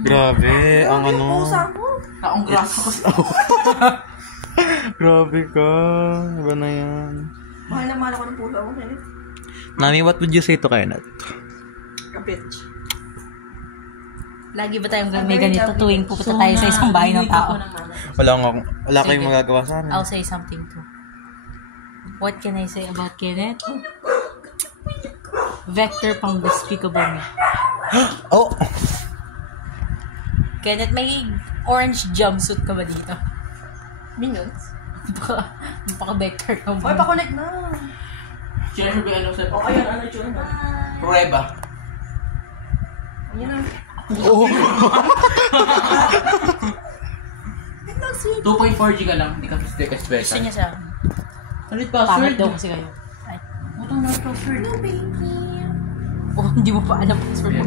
Grabe, ang ano. Taong grasa ko. Grabe ka. Iba na yan. Mahal na mahal ako ng puso ako, Kenneth. Nami, what would you say to Kenneth? A bitch. Lagi ba tayong may ganito tuwing pupunta tayo sa isang bahay ng tao? Wala kayong magagawa sa amin. I'll say something too. What can I say about Kenneth? Vector pang despicable me. Oh! Kenneth, may orange jumpsuit ka ba dito? Minions? Baka vector ka Oy, ba? pa-connect na. Sino ba ano sa... O, ayan, ano yun? Prueba. Ayan na. Oh! 2.4G ka lang. Hindi ka special. Gusto niya sa Ulit pangit daw kasi kayo. Ay. Utang na password. No, baby. Oh, hindi mo pa alam password mo.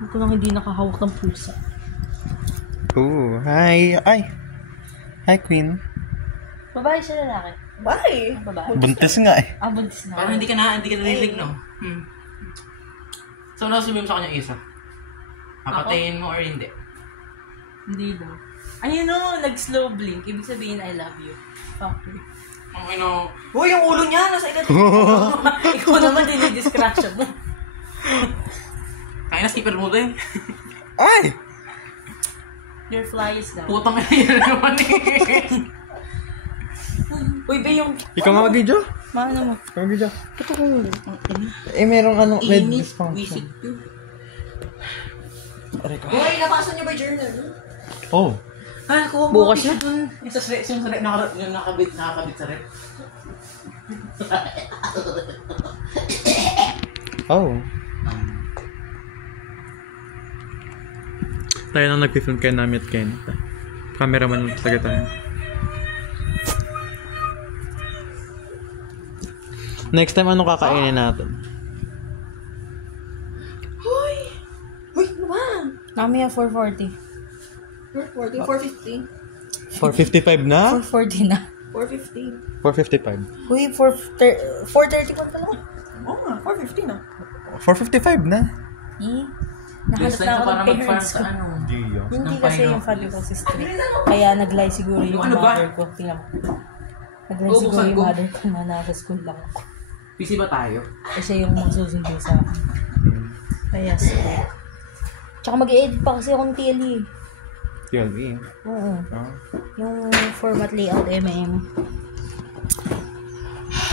Ako lang hindi nakahawak ng pusa. Oh, hi. Ay. Hi, Queen. Babae siya lalaki? Bye. Babae. Buntis nga eh. Ah, buntis na. Parang hindi ka narinig, no? So, ano sabihin mo sa kanya isa? Papatayin mo or hindi? Hindi daw. Ayun no, nag-slow blink. Ibig sabihin, I love you. Fucker. Ang ino... Uy, yung ulo niya, nasa ikat. Ikaw naman dinidiscratcha mo. Kaya na skipper mo din. Ay! Your fly is down. Putang ina naman eh. Uy, ba yung... Ikaw nga mag-video? Maano mo? Ikaw mag-video? Ito ko yung... Eh, merong ano, med Init. dysfunction. Visit you. Uy, napasa niyo ba yung journal? Oh. Ah, kuha mo. Bukas na. Yung sa rep, yung nakakabit sa rep. Oh. Tayo nang nag-film kay Nami at Ken. Cameraman talaga tayo. Next time, ano kakainin natin? Uy, ano ba? Mamaya 4:40. 450. 4:55 na? 4:40 na. 450. 4:55. Uy, 4:31 pa lang. Oo nga, 450 na. 4:55 na? Eh, Best nahanap time na sa ako para ng mag-farm parents sa ko. ano. Gio. Hindi ng kasi yung pineapple. father ko sister. Kaya nag-lie siguro yung Ano ba? mother ko. Tingnan mo. Nag-lie Oo, siguro buksan yung ko. mother ko na nasa school lang ako. PC ba tayo? Kasi yung magsusundo sa akin. Kaya school. Tsaka mag-i-edit pa kasi akong TLE. TLE. Oo. Oh. Yung format layout MM.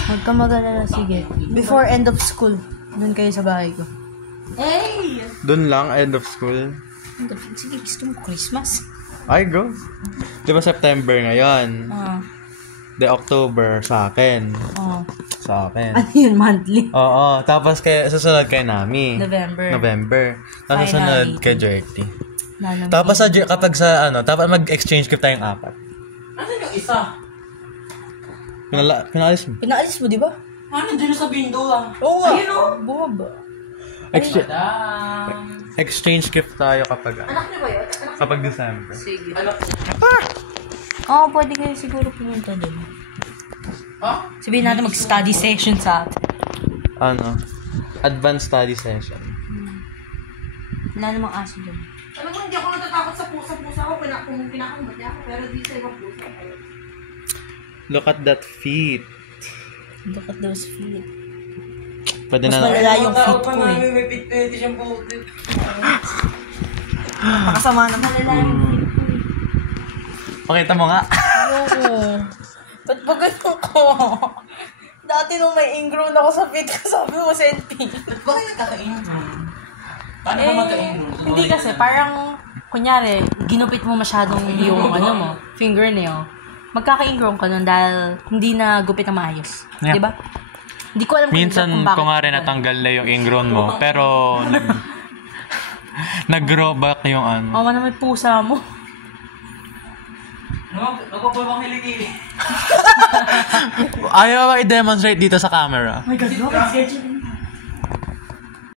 Huwag ka mag-alala, sige. Before end of school, dun kayo sa bahay ko. Hey! Doon lang, end of school. Sige, gusto mo Christmas? Ay, go. Di ba September ngayon? Ah. De October sa akin. Oh. Sa akin. Ano yun, monthly? Oo, tapos susunod kay Nami. November. Tapos susunod Finally. kay Jerty. Nalang Tapos kapag sa tapos mag-exchange gift tayong apat. Ano yung isa? Pinalis mo. Pinaalis mo, di ba? Ano dyan sa window ah? Oo nga. Ayun o. Bumaba. Madam. Exchange gift tayo kapag Anak niyo ba yun? kapag December. Sige. Ano? Oo, pwede kayo siguro pumunta doon. Ha? Sabihin natin mag-study session sa atin. Ano? Advanced study session. Wala namang aso doon. Alam mo, hindi ako natatakot sa pusa ko. Pinakambat niya ako. Pero di sa ibang pusa. Look at that feet. Look at those feet. Pwede Mas na. malala yung feet ko eh. May pit-pit siyang putit. Makasama naman. Malala yung feet ko eh. Pakita mo nga. Oo. Ba't ba ganun ko? Dati nung may ingrown ako sa feet ko, sabi mo, Senti. Ba't ba kayo nagkaka-ingrown? Paano ka magka-ingrown? Hindi kasi, parang, kunyari, ginupit mo masyadong yung, mo, fingernail. Magkaka-ingrown ka nun dahil hindi na gupit na maayos. Yeah. Diba? Hindi ko alam Minsan kung bakit. ko nga rin natanggal na yung ingrown mo, pero nag-grow back yung ano. Awa na may pusa mo. Nagpapalawang hilig-hilig. Ayaw ba i-demonstrate dito sa camera? Oh my God, bakit schedule